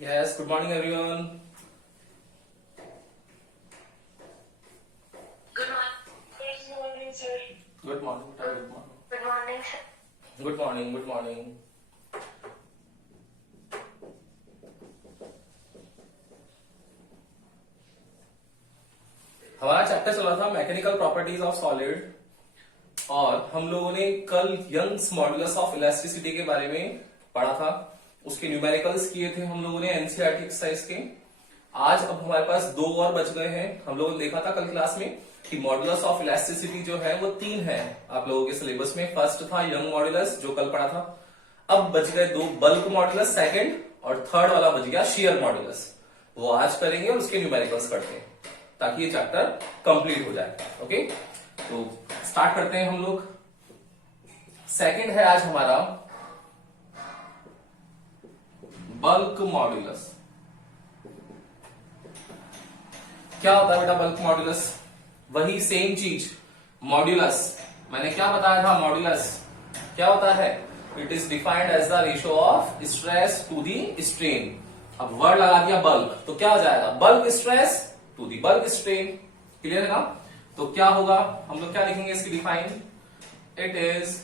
Yes, good morning everyone. Good morning, sir. Good morning. Good morning. Good morning, sir. Good morning. Good morning. हमारा chapter चला था mechanical properties of solid और हम लोगों ने कल यंग्स मॉडुलस ऑफ इलास्टिसिटी के बारे में पढ़ा था। उसके न्यूमेरिकल्स किए थे हम लोगों ने एनसीईआरटी एक्सरसाइज के। आज अब हमारे पास दो और बच गए हैं। हम लोगों ने देखा था कल क्लास में कि मॉडुलस ऑफ इलास्टिसिटी जो है वो 3 है आप लोगों के सिलेबस में। फर्स्ट था यंग मॉडुलस जो कल पढ़ा था। अब बच गए 2 बल्क मॉडुलस सेकंड, और थर्ड वाला बच गया शेयर मॉडुलस। वो आज करेंगे और उसके न्यूमेरिकल्स करते हैं ताकि ये चैप्टर कंप्लीट हो जाए। ओके, तो स्टार्ट करते हैं हम लोग। सेकंड है आज हमारा बल्क मॉडुलस। क्या होता है बेटा बल्क मॉडुलस? वही सेम चीज मॉड्यूलस। मैंने क्या बताया था? मॉड्यूलस क्या होता है? It is defined as the ratio of stress to the strain. अब वर्ड लगा दिया बल्क तो क्या हो जाएगा? Bulk stress to the bulk strain. Clear है ना? तो क्या होगा? हम लोग क्या लिखेंगे इसकी define? It is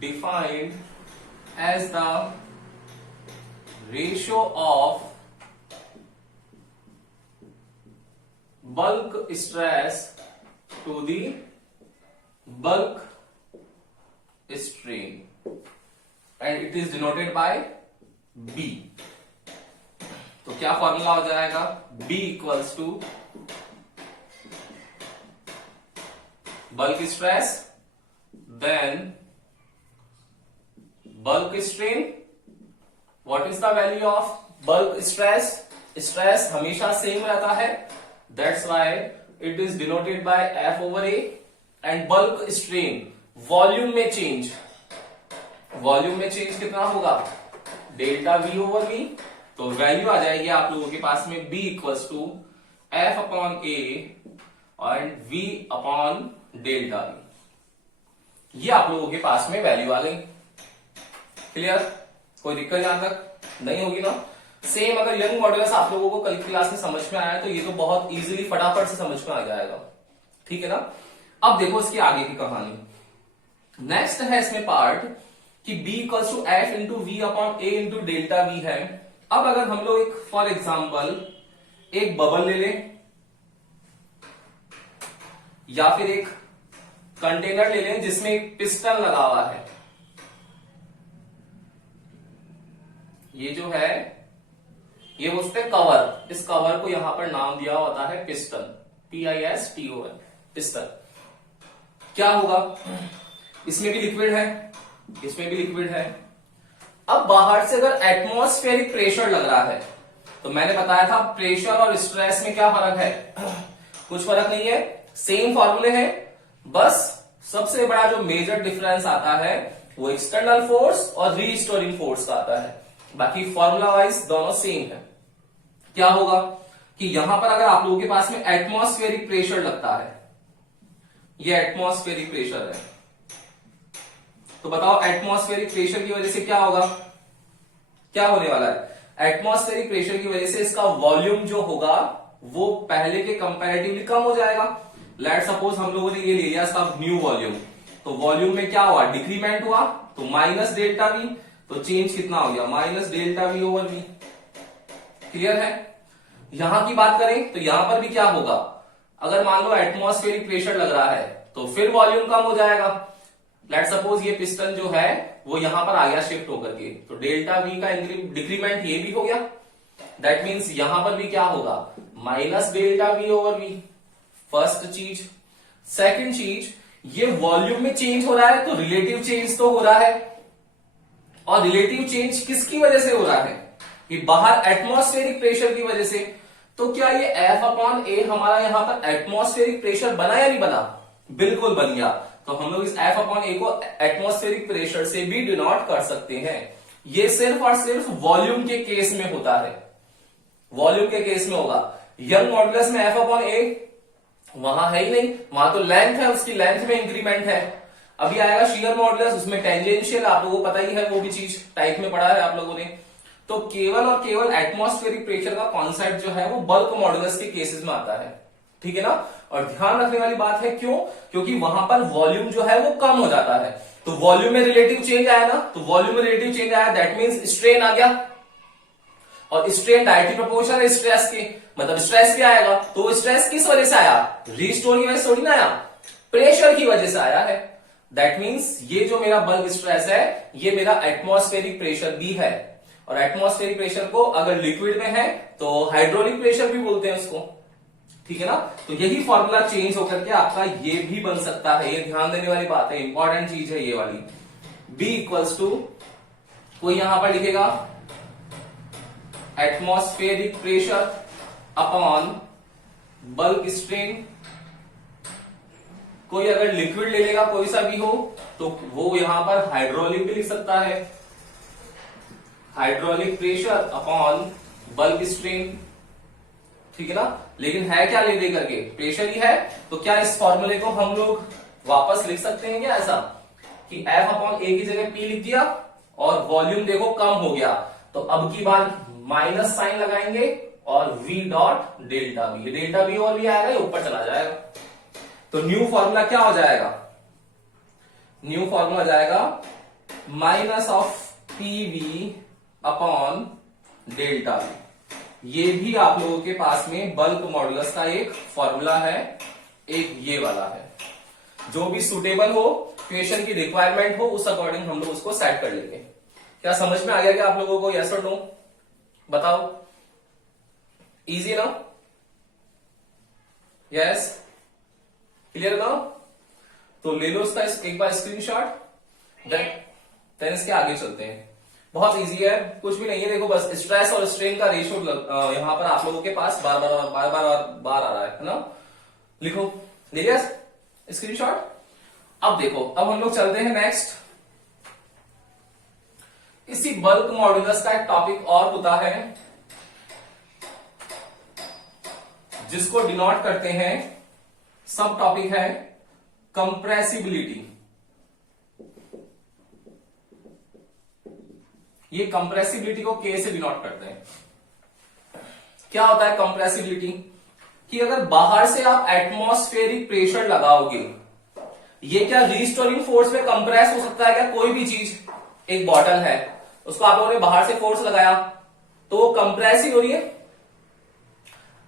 defined as the ratio of bulk stress to the bulk strain and it is denoted by B। तो क्या फॉर्मूला हो जाएगा? B equals to bulk stress then bulk strain। What is the value of bulk stress? Stress हमेशा same रहता है, that's why it is denoted by F over A। and bulk strain volume में change, volume में change कितना होगा? Delta V over V। तो value आ जाएगी आप लोगों के पास में B equals to F upon A and V upon delta V। ये आप लोगों के पास में वैल्यू आ गई। क्लियर? कोई दिक्कत यहां तक नहीं होगी ना? सेम अगर यंग मॉडुलस आप लोगों को कल की क्लास में समझ में आया तो ये तो बहुत इजीली फटाफट से समझ में आ जाएगा। ठीक है ना? अब देखो इसकी आगे की कहानी। नेक्स्ट है इसमें पार्ट कि B equals to F into V upon A into delta V है। अब अगर हम लोग एक फॉर एग्जाम्पल एक बबल ले लें या फिर एक कंटेनर ले लें जिसमें एक पिस्टन लगा हुआ है। ये जो है ये बोलते हैं कवर। इस कवर को यहां पर नाम दिया होता है पिस्टन, PISTON, पिस्टन। क्या होगा? इसमें भी लिक्विड है, इसमें भी लिक्विड है। अब बाहर से अगर एटमॉस्फेरिक प्रेशर लग रहा है तो मैंने बताया था प्रेशर और स्ट्रेस में क्या फर्क है? कुछ फर्क नहीं है, सेम फॉर्मूले हैं। बस सबसे बड़ा जो मेजर डिफरेंस आता है वो एक्सटर्नल फोर्स और रीस्टोरिंग फोर्स का आता है। बाकी फॉर्मूला वाइज दोनों सेम है। क्या होगा कि यहां पर अगर आप लोगों के पास में एटमॉस्फेरिक प्रेशर लगता है, ये एटमॉस्फेरिक प्रेशर है, तो बताओ एटमॉस्फेरिक प्रेशर की वजह से क्या होगा? क्या होने वाला है? एटमॉस्फेरिक प्रेशर की वजह से इसका वॉल्यूम जो होगा वो पहले के कंपैरेटिवली कम हो जाएगा। लेट सपोज हम लोगों ने ये ले लिया इसका न्यू वॉल्यूम, तो वॉल्यूम में क्या हुआ? डिक्रीमेंट हुआ, तो माइनस डेल्टा V। तो चेंज कितना हो गया? Minus delta V over V। Clear है? यहां की बात करें तो यहां पर भी क्या होगा? अगर मान लो एटमॉस्फेरिक प्रेशर लग रहा है तो फिर वॉल्यूम कम हो जाएगा। लेट सपोज ये पिस्टन जो है वो यहां पर आ गया शिफ्ट होकर के, तो डेल्टा V का डिक्रीमेंट ये भी हो गया। दैट मीन्स यहां पर भी क्या होगा? Minus delta V over V। First चीज। सेकंड चीज, ये वॉल्यूम में चेंज हो रहा है तो रिलेटिव चेंज तो हो रहा है, और रिलेटिव चेंज किसकी वजह से हो रहा है? कि बाहर एटमॉस्फेरिक प्रेशर की वजह से। तो क्या ये F अपॉन A हमारा यहां पर एटमॉस्फेरिक प्रेशर बना या नहीं बना? बिल्कुल बन गया। तो हम लोग इस F अपॉन A को एटमॉस्फेरिक प्रेशर से भी डिनोट कर सकते हैं। ये सिर्फ और सिर्फ वॉल्यूम के केस में होता है, वॉल्यूम के केस में होगा। यंग मॉडुलस में F अपॉन A वहां है ही नहीं, वहां तो लेंथ है, उसकी लेंथ में इंक्रीमेंट है। अभी आएगा शियर मॉडुलस, उसमें टेंजेंशियल, आप लोगों को पता ही है वो भी चीज, टाइप में पढ़ा है आप लोगों ने। तो केवल और केवल एटमॉस्फेरिक प्रेशर का कॉन्सेप्ट जो है वो बल्क मॉडुलस के केसेस में आता है, ठीक है ना। और ध्यान रखने वाली बात है, क्यों? क्योंकि वहां पर वॉल्यूम जो है वो कम हो जाता है, तो वॉल्यूम में रिलेटिव चेंज आया ना, तो वॉल्यूम में रिलेटिव चेंज आया, दैट मीन्स स्ट्रेन आ गया, और स्ट्रेन डायरेक्टली प्रोपोर्शनल है स्ट्रेस के, मतलब स्ट्रेस भी आएगा। तो स्ट्रेस किस वजह से आया? रीस्टोर की वजह से थोड़ी ना आया, प्रेशर की वजह से आया है। दैट मीन्स ये जो मेरा बल्क स्ट्रेस है ये मेरा एटमॉस्फेरिक प्रेशर भी है, और एटमॉस्फेरिक प्रेशर को अगर लिक्विड में है तो हाइड्रोलिक प्रेशर भी बोलते हैं उसको, ठीक है ना। तो यही फॉर्मूला चेंज होकर के आपका ये भी बन सकता है, ये ध्यान देने वाली बात है, इंपॉर्टेंट चीज है ये वाली। B इक्वल्स टू, कोई यहां पर लिखेगा atmospheric pressure upon bulk strain, कोई अगर लिक्विड ले लेगा कोई सा भी हो तो वो यहां पर हाइड्रोलिक भी लिख सकता है, hydraulic pressure upon bulk strain, ठीक है ना। लेकिन है क्या ले दे करके? प्रेशर ही है, तो क्या इस फॉर्मूले को हम लोग वापस लिख सकते हैं क्या ऐसा कि F अपॉन ए की जगह P लिख दिया और वॉल्यूम देखो कम हो गया, तो अब की बार माइनस साइन लगाएंगे और V dot delta V, delta V और भी आएगा, ये ऊपर चला जाएगा, तो न्यू फॉर्मूला क्या हो जाएगा? न्यू फॉर्मूला जाएगा minus of PV upon delta V। ये भी आप लोगों के पास में बल्क मॉडुलस का एक फॉर्मूला है, एक ये वाला है, जो भी सुटेबल हो, क्वेश्चन की रिक्वायरमेंट हो, उस अकॉर्डिंग हम लोग उसको सेट कर लेंगे। क्या समझ में आ गया क्या आप लोगों को? यस और नो बताओ, इजी ना? यस, क्लियर ना? तो ले लो उसका एक बार स्क्रीनशॉट, देन इसके आगे चलते हैं। बहुत इजी है, कुछ भी नहीं है, देखो बस स्ट्रेस और स्ट्रेन का रेशियो यहां पर आप लोगों के पास बार बार आ रहा है ना। लिखो, ले लिया स्क्रीनशॉट। अब देखो, अब हम लोग चलते हैं नेक्स्ट। इसी बल्क मॉडुलस का एक टॉपिक और होता है जिसको डिनोट करते हैं, सब टॉपिक है कंप्रेसिबिलिटी। ये कंप्रेसिबिलिटी को के से डिनोट करते हैं। क्या होता है कंप्रेसिबिलिटी? कि अगर बाहर से आप एटमॉस्फेरिक प्रेशर लगाओगे, ये क्या रीस्टोरिंग फोर्स में कंप्रेस हो सकता है क्या? कोई भी चीज, एक बॉटल है, उसको आप लोगों ने बाहर से फोर्स लगाया तो वो कंप्रेस ही हो रही है,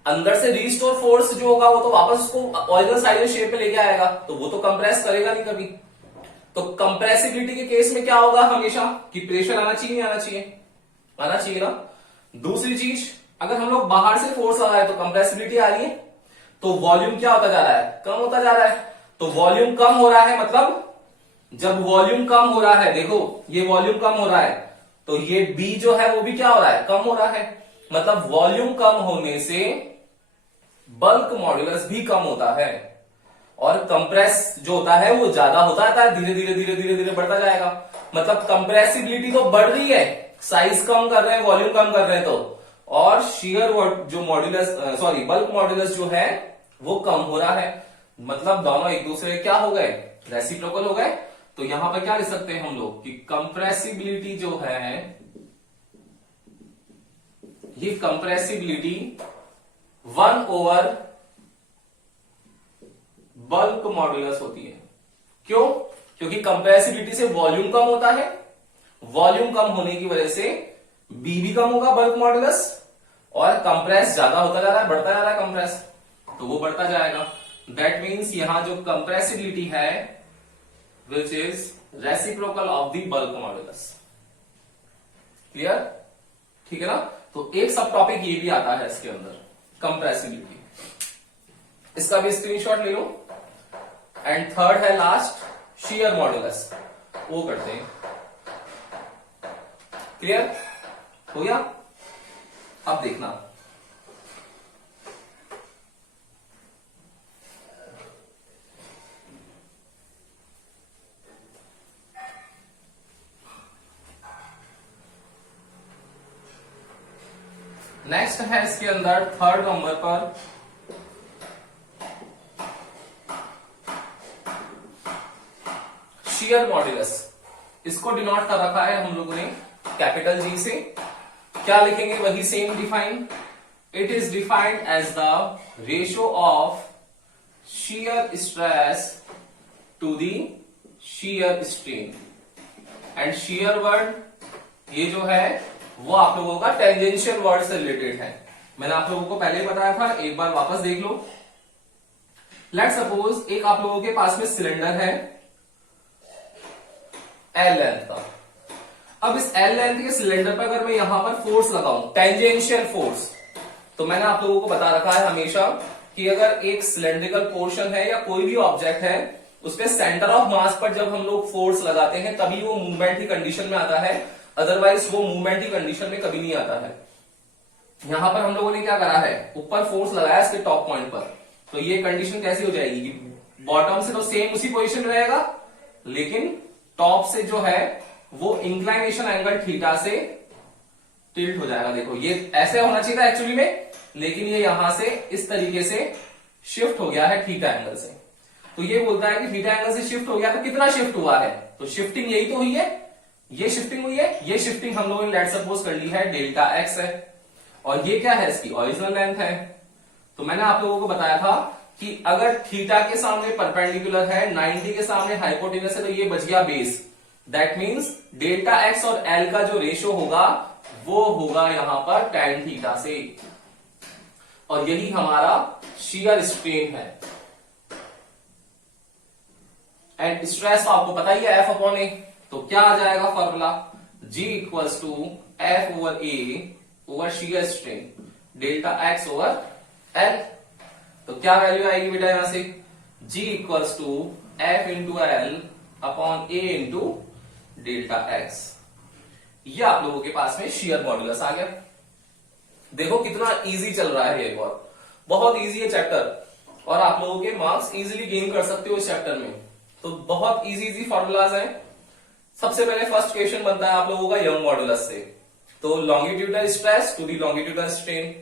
अंदर से रीस्टोर फोर्स जो होगा वो तो वापस उसको ओरिजिनल साइज शेप में लेके आएगा, तो वो तो कंप्रेस करेगा नहीं कभी। तो कंप्रेसिबिलिटी के केस में क्या होगा हमेशा कि प्रेशर आना चाहिए, नहीं आना चाहिए? आना चाहिए ना। दूसरी चीज, अगर हम लोग बाहर से फोर्स लगा रहे तो कंप्रेसिबिलिटी आ रही है, तो वॉल्यूम क्या होता जा रहा है? कम होता जा रहा है। तो वॉल्यूम कम हो रहा है, मतलब जब वॉल्यूम कम हो रहा है, देखो ये वॉल्यूम कम हो रहा है, तो ये बी जो है वो भी क्या हो रहा है? कम हो रहा है। मतलब वॉल्यूम कम होने से बल्क मॉडुलस भी कम होता है, और कंप्रेस जो होता है वो ज्यादा होता है, धीरे धीरे धीरे धीरे धीरे बढ़ता जाएगा। मतलब कंप्रेसिबिलिटी तो बढ़ रही है, साइज कम कर रहे हैं, वॉल्यूम कम कर रहे हैं, तो और शियर जो मॉडुलस बल्क मॉडुलस जो है वो कम हो रहा है। मतलब दोनों एक दूसरे क्या हो गए? रेसिप्रोकल हो गए। तो यहां पर क्या लिख सकते हैं हम लोग कि कंप्रेसिबिलिटी जो है, ये कंप्रेसिबिलिटी 1 ओवर बल्क मॉडुलस होती है। क्यों? क्योंकि कंप्रेसिबिलिटी से वॉल्यूम कम होता है, वॉल्यूम कम होने की वजह से बी भी कम होगा बल्क मॉडुलस, और कंप्रेस ज्यादा होता जा रहा है, बढ़ता जा रहा है कंप्रेस, तो वो बढ़ता जाएगा। दैट मीन्स यहां जो कंप्रेसिबिलिटी है which is reciprocal of the bulk modulus. Clear? ठीक है ना। तो एक सब टॉपिक ये भी आता है इसके अंदर, कंप्रेसिबिलिटी, इसका भी स्क्रीनशॉट ले लो। एंड थर्ड है लास्ट, शियर मॉडुलस, वो करते हैं। क्लियर हो गया? अब देखना, नेक्स्ट है इसके अंदर थर्ड नंबर पर शियर मॉडुलस। इसको डिनोट कर रखा है हम लोगों ने कैपिटल जी से, क्या लिखेंगे, वही same define, it is defined as the ratio of shear stress to the shear strain. And shear word ये जो है वो आप लोगों का टेंजेंशियल वर्ड से रिलेटेड है, मैंने आप लोगों को पहले ही बताया था, एक बार वापस देख लो। लेट सपोज एक आप लोगों के पास में सिलेंडर है L लेंथ का। अब इस L लेंथ के सिलेंडर पर अगर मैं यहां पर फोर्स लगाऊं, टेंजेंशियल फोर्स, तो मैंने आप लोगों को बता रखा है हमेशा कि अगर एक सिलेंड्रिकल पोर्शन है या कोई भी ऑब्जेक्ट है, उसपे सेंटर ऑफ मास पर जब हम लोग फोर्स लगाते हैं तभी वो मूवमेंट की कंडीशन में आता है, अदरवाइज वो मूवमेंट की कंडीशन में कभी नहीं आता है। यहां पर हम लोगों ने क्या करा है, ऊपर फोर्स लगाया इसके टॉप पॉइंट पर, तो ये कंडीशन कैसी हो जाएगी कि बॉटम से तो सेम उसी पोजीशन में रहेगा, लेकिन टॉप से जो है वो इंक्लाइनेशन एंगल थीटा से टिल्ट हो जाएगा। देखो ये ऐसे होना चाहिए था एक्चुअली में, लेकिन ये यहां से इस तरीके से शिफ्ट हो गया है थीटा एंगल से। तो ये बोलता है कि थीटा एंगल से शिफ्ट हो गया, तो कितना शिफ्ट हुआ है, तो शिफ्टिंग यही तो हुई है, ये शिफ्टिंग हुई है, ये शिफ्टिंग हम लोगों ने लेट सपोज कर ली है डेल्टा एक्स है, और ये क्या है, इसकी ओरिजिनल लेंथ है। तो मैंने आप लोगों को बताया था कि अगर थीटा के सामने परपेंडिकुलर है, 90 के सामने हाइपोटेनस है, तो ये बच गया base. That means delta x और एल का जो रेशियो होगा वो होगा यहां पर tan थीटा से, और यही हमारा शियर स्ट्रेन है। एंड स्ट्रेस आपको पता ही है F अपॉन ए, तो क्या आ जाएगा formula, G equals to F over A over shear strain delta x over L। तो क्या वैल्यू आएगी बेटा यहां से, G equals to F into L upon A into delta x. ये आप लोगों के पास में शियर मॉड्यूलस आ गया। देखो कितना इजी चल रहा है, ये बहुत इजी है चैप्टर, और आप लोगों के मार्क्स इजीली गेन कर सकते हो इस चैप्टर में। तो बहुत इजी फॉर्मूलाज हैं। सबसे पहले फर्स्ट क्वेश्चन बनता है आप लोगों का यंग मॉड्यूलस से, तो longitudinal stress to the longitudinal strain.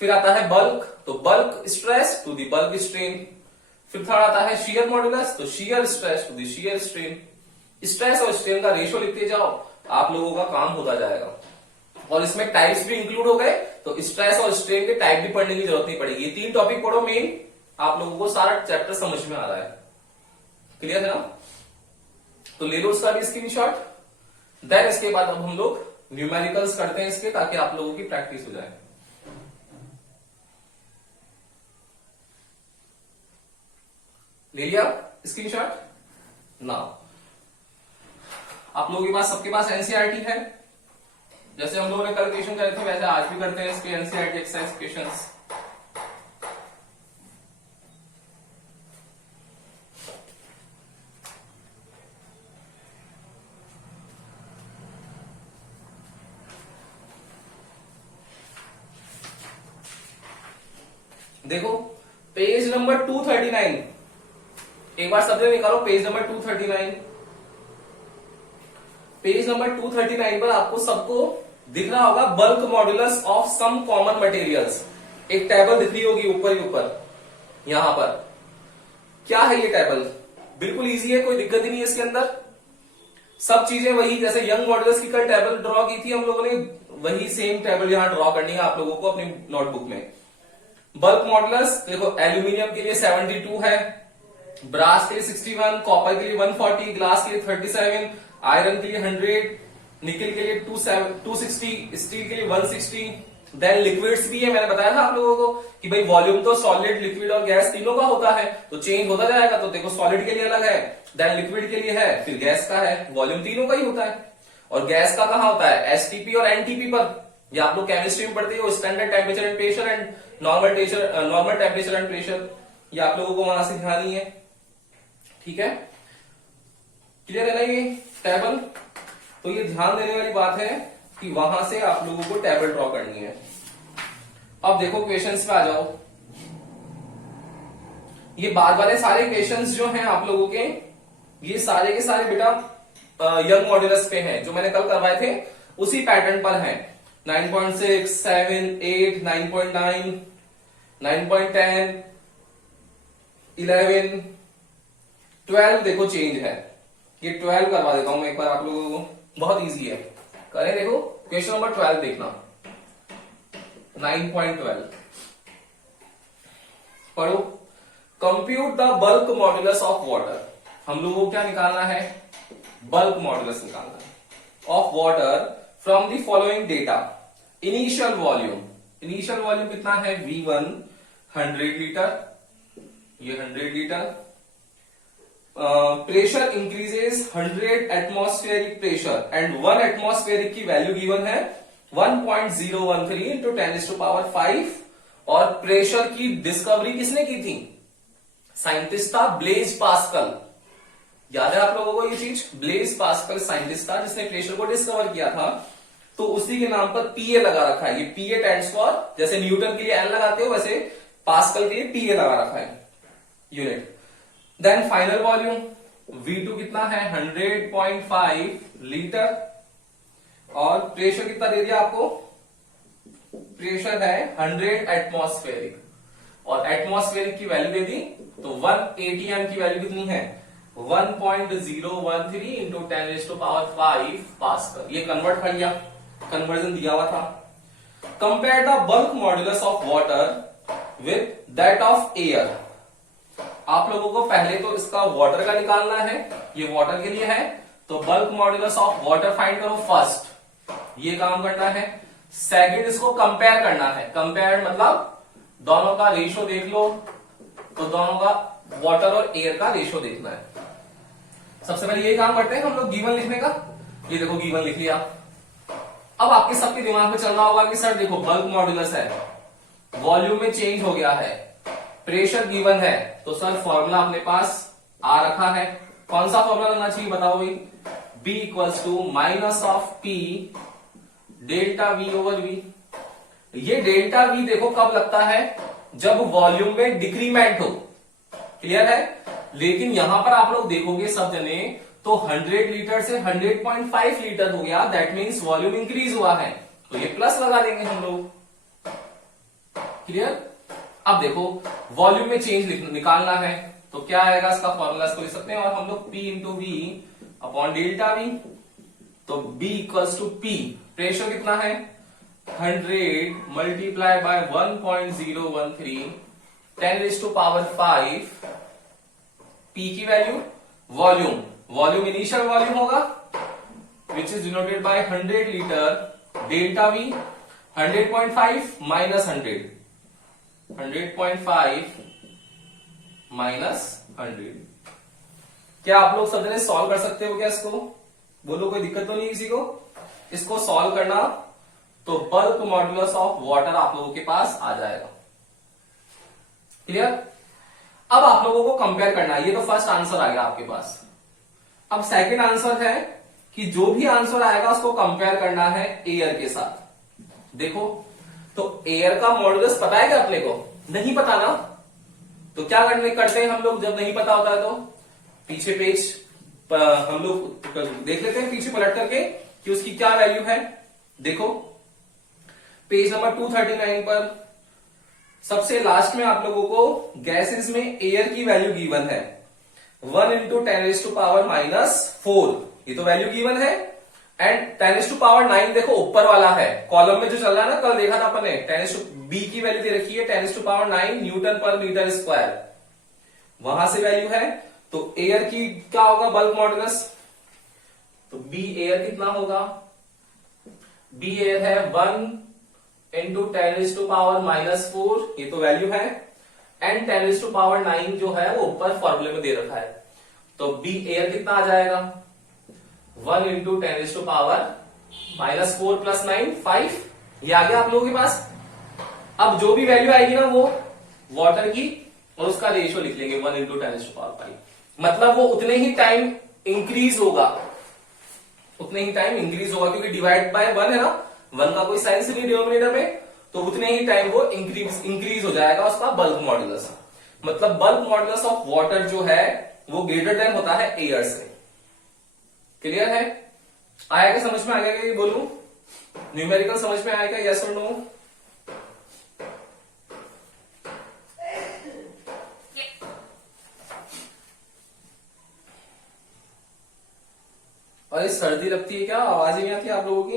फिर आता है बल्क, तो bulk stress to the bulk strain. फिर थर्ड आता है शियर मॉड्यूलस, तो shear stress to the shear strain. Stress और स्ट्रेन का रेशियो लिखते जाओ, आप लोगों का काम होता जाएगा। और इसमें टाइप्स भी इंक्लूड हो गए, तो स्ट्रेस और स्ट्रेन के टाइप भी पढ़ने की जरूरत नहीं पड़ेगी। ये 3 टॉपिक पढ़ो मेन, आप लोगों को सारा चैप्टर समझ में आ रहा है। क्लियर है ना, तो ले लो उसका भी स्क्रीनशॉट। देन इसके बाद अब हम लोग न्यूमेरिकल्स करते हैं इसके, ताकि आप लोगों की प्रैक्टिस हो जाए। ले लिया स्क्रीनशॉट ना, आप लोगों के पास सबके पास एनसीईआरटी है, जैसे हम लोगों ने कल क्वेश्चन करे थे वैसे आज भी करते हैं इसके एनसीईआरटी एक्सरसाइज क्वेश्चंस। देखो पेज नंबर 239, एक बार सब जने निकालो पेज नंबर 239। पेज नंबर 239 पर आपको सबको दिख रहा होगा bulk modulus of some common materials, एक टेबल दिख रही होगी ऊपर ही ऊपर। यहां पर क्या है ये टेबल, बिल्कुल इजी है, कोई दिक्कत ही नहीं है इसके अंदर। सब चीजें वही, जैसे यंग मॉड्यूलस की कल टेबल ड्रॉ की थी हम लोगों ने, वही सेम टेबल यहां ड्रॉ करनी है आप लोगों को अपनी नोटबुक में। बल्क मॉड्यूलस देखो, एल्यूमिनियम के लिए 72 है, ब्रास के लिए 61, कॉपर के लिए 140, ग्लास के लिए 37, आयरन के लिए 100, निकल के लिए 260, स्टील के लिए 160। देन लिक्विड्स भी है, मैंने बताया था आप लोगों को कि भाई वॉल्यूम तो सॉलिड, लिक्विड और गैस तीनों का होता है, तो चेंज होता जाएगा। तो देखो सॉलिड के लिए अलग है, देन लिक्विड के लिए है, फिर गैस का है, वॉल्यूम तीनों का ही होता है। और गैस का कहां होता है, एसटीपी और एनटीपी पर, ये आप लोग केमिस्ट्री में पढ़ते हो, standard temperature and pressure and normal temperature and pressure, ये आप लोगों को वहां से ध्यान ही है। ठीक है, क्लियर है ना ये टेबल। तो ये ध्यान देने वाली बात है कि वहां से आप लोगों को टेबल ड्रॉ करनी है। अब देखो क्वेश्चंस पे आ जाओ। ये बाद वाले सारे क्वेश्चंस जो हैं आप लोगों के, ये सारे के सारे बेटा यंग मॉड्यूलस पे हैं, जो मैंने कल करवाए थे उसी पैटर्न पर हैं। 9.6, 7, 8, 9.9, 9.10, 11, 12 देखो चेंज है, ये 12 करवा देता हूं मैं एक बार आप लोगों को, बहुत इजी है, करें देखो। क्वेश्चन नंबर 12 देखना, 9.12 पढ़ो। Compute the bulk modulus of water. हम लोगों को क्या निकालना है? बल्क मॉड्यूलस निकालना है of water from the following data. Initial volume, initial volume कितना है? V1 100 लीटर, ये 100 litre. Pressure increases 100 atmospheric pressure and 1 atmospheric की वैल्यू गिवन है 1.013 इंटू 10⁵ और प्रेशर की डिस्कवरी किसने की थी? साइंटिस्ट था ब्लेज पास्कल। याद है आप लोगों को ये चीज? ब्लेज पास्कल साइंटिस्ट था जिसने प्रेशर को डिस्कवर किया था, तो उसी के नाम पर पीए लगा रखा है। ये पीए स्टैंड्स फॉर, जैसे न्यूटन के लिए एन लगाते हो वैसे पास्कल के लिए पीए लगा रखा है, unit. Then final volume V2 कितना है? 100.5 लीटर और प्रेशर कितना दे दिया आपको? प्रेशर है 100 एटमॉस्फेरिक और एटमॉस्फेरिक की वैल्यू दे दी, तो 1 ATM की वैल्यू कितनी है? 1.013 इंटू 10⁵ पास्कल। ये कन्वर्ट कर लिया, कन्वर्जन दिया हुआ था। Compare the bulk modulus of water with that of air. आप लोगों को पहले तो इसका वाटर का निकालना है, ये वाटर के लिए है, तो bulk modulus of water find करो फर्स्ट, ये काम करना है। सेकंड इसको कंपेयर करना है, कंपेयर मतलब दोनों का रेशो देख लो, तो दोनों का वाटर और एयर का रेशो देखना है। सबसे पहले यही काम करते हैं हम लोग गिवन लिखने का। ये देखो गिवन लिख लिया। अब आपके सबके दिमाग में चलना होगा कि सर देखो बल्क मॉड्यूलस है, वॉल्यूम में चेंज हो गया है, प्रेशर गिवन है, तो सर फॉर्मूला अपने पास आ रखा है। कौन सा फॉर्मूला लगना चाहिए बताओ भाई? B equals to minus of P delta V over V। ये डेल्टा V देखो कब लगता है? जब वॉल्यूम में डिक्रीमेंट हो। क्लियर है? लेकिन यहां पर आप लोग देखोगे सब जने, तो 100 लीटर से 100.5 लीटर हो गया, दैट मीन्स वॉल्यूम इंक्रीज हुआ है, तो ये प्लस लगा देंगे हम लोग। क्लियर? अब देखो वॉल्यूम में चेंज निकालना है, तो क्या आएगा इसका फॉर्मूला? इसको लिख सकते हैं और हम लोग P into V upon delta V, तो B equals to P, pressure कितना है? 100 मल्टीप्लाई बाय 1.013 10⁵, P की value, volume, volume initial volume होगा which is denoted by 100 litre, delta V 100.5 minus 100, 100.5 minus 100। क्या आप लोग सब जने सॉल्व कर सकते हो क्या इसको? बोलो, कोई दिक्कत तो नहीं किसी को? इसको सॉल्व करना तो बल्क मॉड्यूलस ऑफ वाटर आप लोगों के पास आ जाएगा। क्लियर? अब आप लोगों को कंपेयर करना है। ये तो फर्स्ट आंसर आ गया आपके पास। अब सेकंड आंसर है कि जो भी आंसर आएगा उसको कंपेयर करना है एयर के साथ। देखो, तो एयर का मॉड्यूलस पता है क्या अपने को? नहीं पता ना? तो क्या करते हैं हम लोग जब नहीं पता होता है? तो पीछे पेज हम लोग देख लेते हैं पीछे पलट करके कि उसकी क्या वैल्यू है। देखो पेज नंबर 239 पर सबसे लास्ट में आप लोगों को गैसेस में एयर की वैल्यू गिवन है 1 इंटू 10⁻⁴, ये तो वैल्यू गिवन है। एंड 10⁹ देखो ऊपर वाला है, कॉलम में जो चल रहा है ना, कल देखा था अपन ने, B की वैल्यू दे रखी है 10⁹ न्यूटन पर मीटर स्क्वायर, वहां से वैल्यू है। तो एयर की क्या होगा बल्क मॉड्यूलस? तो B एयर कितना होगा? B एयर है 1 इंटू 10⁻⁴, ये तो वैल्यू है। एंड 10⁹ जो है वो ऊपर फॉर्मूले में दे रखा है, तो B एयर कितना आ जाएगा? 1 इंटू 10⁻⁴ प्लस 9 5, ये आ गया आप लोगों के पास। अब जो भी वैल्यू आएगी ना वो वाटर की, और उसका रेशियो लिख लेंगे 1 इंटू 10⁵, मतलब वो उतने ही टाइम इंक्रीज होगा, उतने ही टाइम इंक्रीज होगा, क्योंकि डिवाइड बाय 1 है ना, 1 का कोई साइंस नहीं डिनोमिनेटर में, तो उतने ही टाइम वो इंक्रीज हो जाएगा उसका बल्क मॉड्यूलस। मतलब बल्क मॉड्यूलस ऑफ वाटर जो है वो ग्रेटर देन होता है एयर से। क्लियर है? आएगा? समझ में आ गया ये बोलूं? न्यूमेरिकल समझ में आएगा? यस और नो? अरे सर्दी लगती है क्या? आवाज ही नहीं आती आप लोगों की?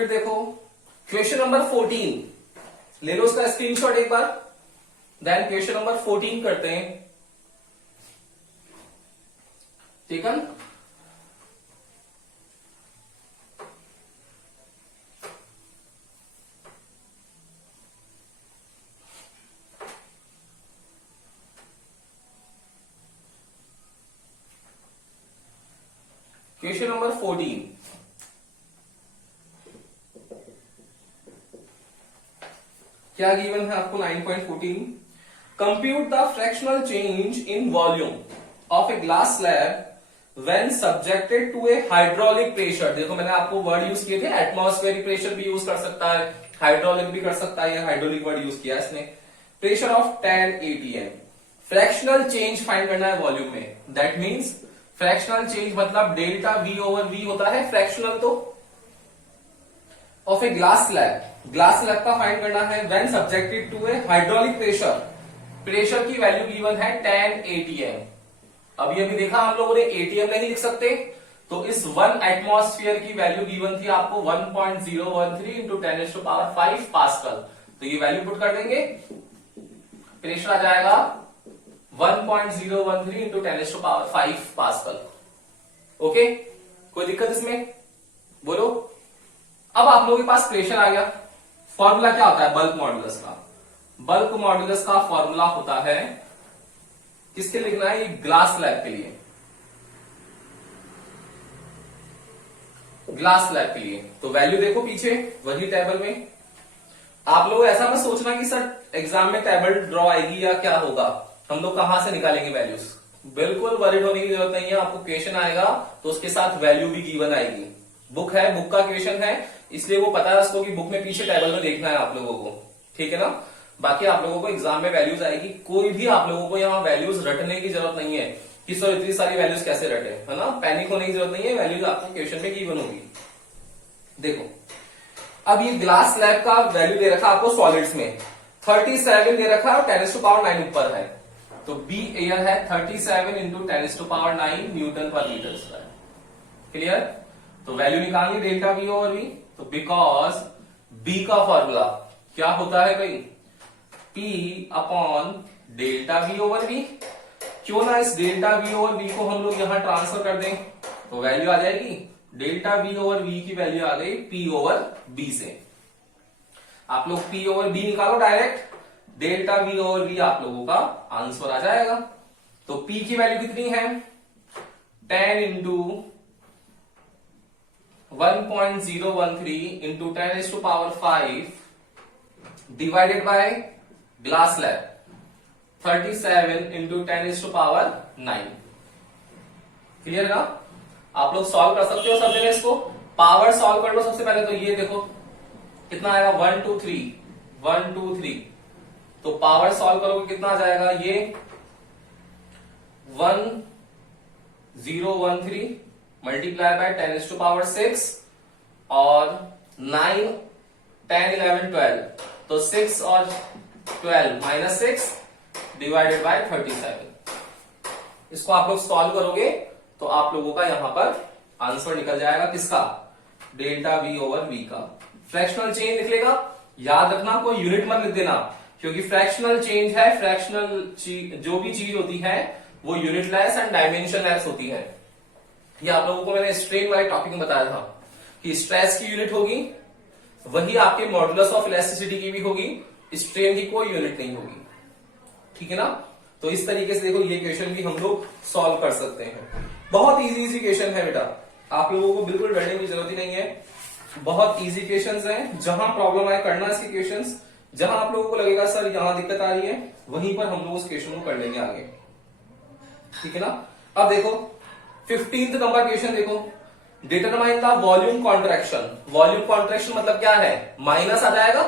फिर देखो क्वेश्चन नंबर 14, ले लो उसका स्क्रीनशॉट एक बार। देन क्वेश्चन नंबर 14 करते हैं। ठीक है, क्वेश्चन नंबर 14, क्या गिवन है आपको? 9.14, compute the fractional change in volume of a glass slab when subjected to a hydraulic pressure. देखो मैंने आपको वर्ड यूज किए थे, एटमॉस्फेरिक प्रेशर भी यूज कर सकता है, हाइड्रोलिक भी कर सकता है, हाइड्रोलिक वर्ड यूज किया इसने। Pressure of 10 atm, fractional change find करना है वॉल्यूम में। दैट मीन्स फ्रैक्शनल चेंज मतलब डेल्टा V ओवर V होता है फ्रैक्शनल तो, of a glass slab, glass slab का फाइंड करना है when subjected to a hydraulic pressure. Pressure की वैल्यू गिवन है 10 atm। अभी देखा हम लोगों ने atm नहीं लिख सकते, तो इस 1 एटमॉस्फेयर की वैल्यू गिवन थी आपको 1.013 इंटू 10⁵ पास्कल। तो ये वैल्यू पुट कर देंगे, प्रेशर आ जाएगा 1.013 इंटू 10⁵ पास्कल। ओके, कोई दिक्कत इसमें? बोलो। अब आप लोगों के पास प्रेशर आ गया, फॉर्मूला क्या होता है बल्क मॉडुलस का? बल्क मॉडुलस का फॉर्मूला होता है, किसके लिए लिखना है? ये ग्लास स्लैब के लिए, ग्लास स्लैब के लिए। तो वैल्यू देखो पीछे वही टेबल में। आप लोग ऐसा मत सोचना कि सर एग्जाम में टेबल ड्रॉ आएगी या क्या होगा, हम लोग कहां से निकालेंगे वैल्यूज। बिल्कुल वरीड होने की जरूरत नहीं है, आपको क्वेश्चन आएगा तो उसके साथ वैल्यू भी गिवन आएगी। बुक है, बुक का क्वेश्चन है, इसलिए वो पता है उसको कि बुक में पीछे टेबल में देखना है आप लोगों को। ठीक है ना, बाकी आप लोगों को एग्जाम में वैल्यूज आएगी। कोई भी आप लोगों को यहाँ वैल्यूज रटने की जरूरत नहीं है कि सर इतनी सारी वैल्यूज कैसे रटे, है ना। पैनिक होने की जरूरत नहीं है, वैल्यूज आपको क्वेश्चन में गिवन होगी। देखो अब ये ग्लास स्लैब का वैल्यू दे रखा आपको सॉलिड्स में 37 दे रखा और 10⁹ ऊपर है, तो बी एयर है 37 इंटू 10⁹ न्यूटन पर मीटर स्क्वायर। क्लियर? तो वैल्यू निकालिए डेल्टा V ओवर V। तो बिकॉज B का फॉर्मूला क्या होता है भाई? P upon delta V over V। क्यों ना इस डेल्टा V ओवर V को हम लोग यहां ट्रांसफर कर दें, तो वैल्यू आ जाएगी डेल्टा V ओवर V की वैल्यू आ गई P ओवर B से। आप लोग P ओवर B निकालो direct, delta V over V आप लोगों का आंसर आ जाएगा। तो P की वैल्यू कितनी है? 10 into 1.013 into 10⁵ divided by glass slab 37 into 10⁹9। Clear ना? आप लोग सॉल्व कर सकते हो सब जगह इसको। पावर सॉल्व कर लो सबसे पहले। तो ये देखो कितना आएगा 1 2 3 1 2 3। तो पावर सॉल्व करोगे कितना आ जाएगा? ये 1013 मल्टीप्लाई बाय 10⁶ और 9 10 11 12, तो 6 और 12 -6 डिवाइडेड बाय 37। इसको आप लोग सॉल्व करोगे तो आप लोगों का यहां पर आंसर निकल जाएगा किसका? डेल्टा V ओवर V का। फ्रैक्शनल चेंज लिख लेगा, याद रखना कोई यूनिट मत लिख देना, क्योंकि फ्रैक्शनल चेंज है, फ्रैक्शनल जो भी चीज होती है वो यूनिटलेस एंड डायमेंशनलेस होती है। ये आप लोगों को मैंने स्ट्रेन वाले टॉपिक में बताया था कि स्ट्रेस की यूनिट होगी, वही आपके मॉडुलस ऑफ इलास्टिसिटी की भी होगी, स्ट्रेन की कोई यूनिट नहीं होगी। ठीक है ना? तो इस तरीके से देखो ये क्वेश्चन भी हम लोग सॉल्व कर सकते हैं। बहुत इजी क्वेश्चन है बेटा, आप लोगों को बिल्कुल डरने की जरूरत ही नहीं है। बहुत इजी क्वेश्चंस हैं, जहां प्रॉब्लम आए करना इसके क्वेश्चंस, जहां आप लोगों को लगेगा सर यहां दिक्कत आ रही है, वहीं पर हम लोग उस क्वेश्चन को कर लेंगे आगे। ठीक है ना? अब देखो 15th नंबर क्वेश्चन देखो, determine the volume contraction. Volume contraction मतलब क्या है? माइनस आ जाएगा,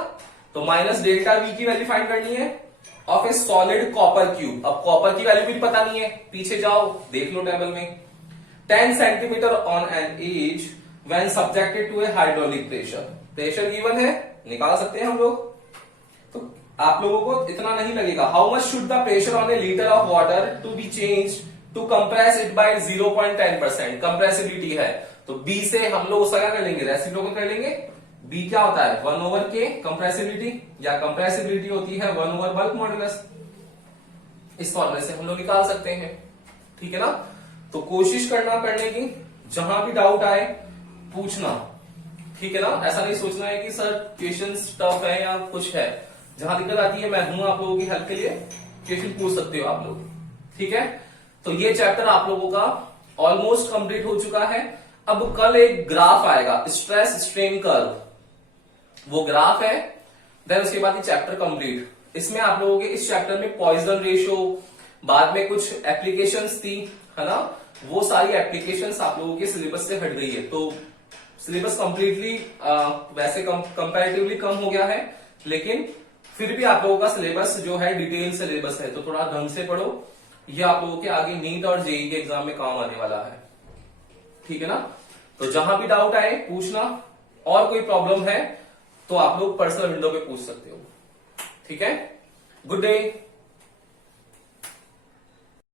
तो माइनस डेल्टा V की वैल्यू फाइंड करनी है of A solid copper cube. अब कॉपर की वैल्यू भी पता नहीं है, पीछे जाओ देख लो टेबल में। 10 centimetre on an edge when subjected to a hydraulic pressure. Pressure given है, निकाल सकते हैं हम लोग। तो आप लोगों को इतना नहीं लगेगा। How much should the pressure on a litre of water to be change to compress it by 0.10%। Compressibility है, तो B से हम लोग उसका क्या कर लेंगे? रेसिप्रोकल कर लेंगे। बी क्या होता है 1/k कंप्रेसिबिलिटी, या कंप्रेसिबिलिटी होती है 1/bulk बल्क मॉडुलस। इस फॉर्मूले से हम लोग निकाल सकते हैं, ठीक है ना। तो कोशिश करना करने की, जहां भी डाउट आए पूछना, ठीक है ना। ऐसा नहीं सोचना है कि सर क्वेश्चन टफ है या कुछ है, जहां दिक्कत आती है मैं हूं आप लोगों की हेल्प के लिए, क्वेश्चन पूछ सकते हो आप लोग, ठीक है। तो ये चैप्टर आप लोगों का ऑलमोस्ट कंप्लीट हो चुका है। अब कल एक ग्राफ आएगा, स्ट्रेस स्ट्रेन कर्व, वो ग्राफ है, देन उसके बाद ये चैप्टर कंप्लीट। इसमें आप लोगों के इस चैप्टर में पॉइजन रेशियो, बाद में कुछ एप्लीकेशंस थी, है ना, वो सारी एप्लीकेशंस आप लोगों के सिलेबस से हट गई है। तो सिलेबस कंप्लीटली वैसे कंपैरेटिवली कम हो गया है, लेकिन फिर भी आप लोगों का सिलेबस जो है डिटेल सिलेबस है, तो थोड़ा ढंग से पढ़ो। ये आप लोगों के आगे नीट और जेईई के एग्जाम में काम आने वाला है, ठीक है ना। तो जहां भी डाउट आए पूछना, और कोई प्रॉब्लम है तो आप लोग पर्सनल विंडो पे पूछ सकते हो, ठीक है। Good day.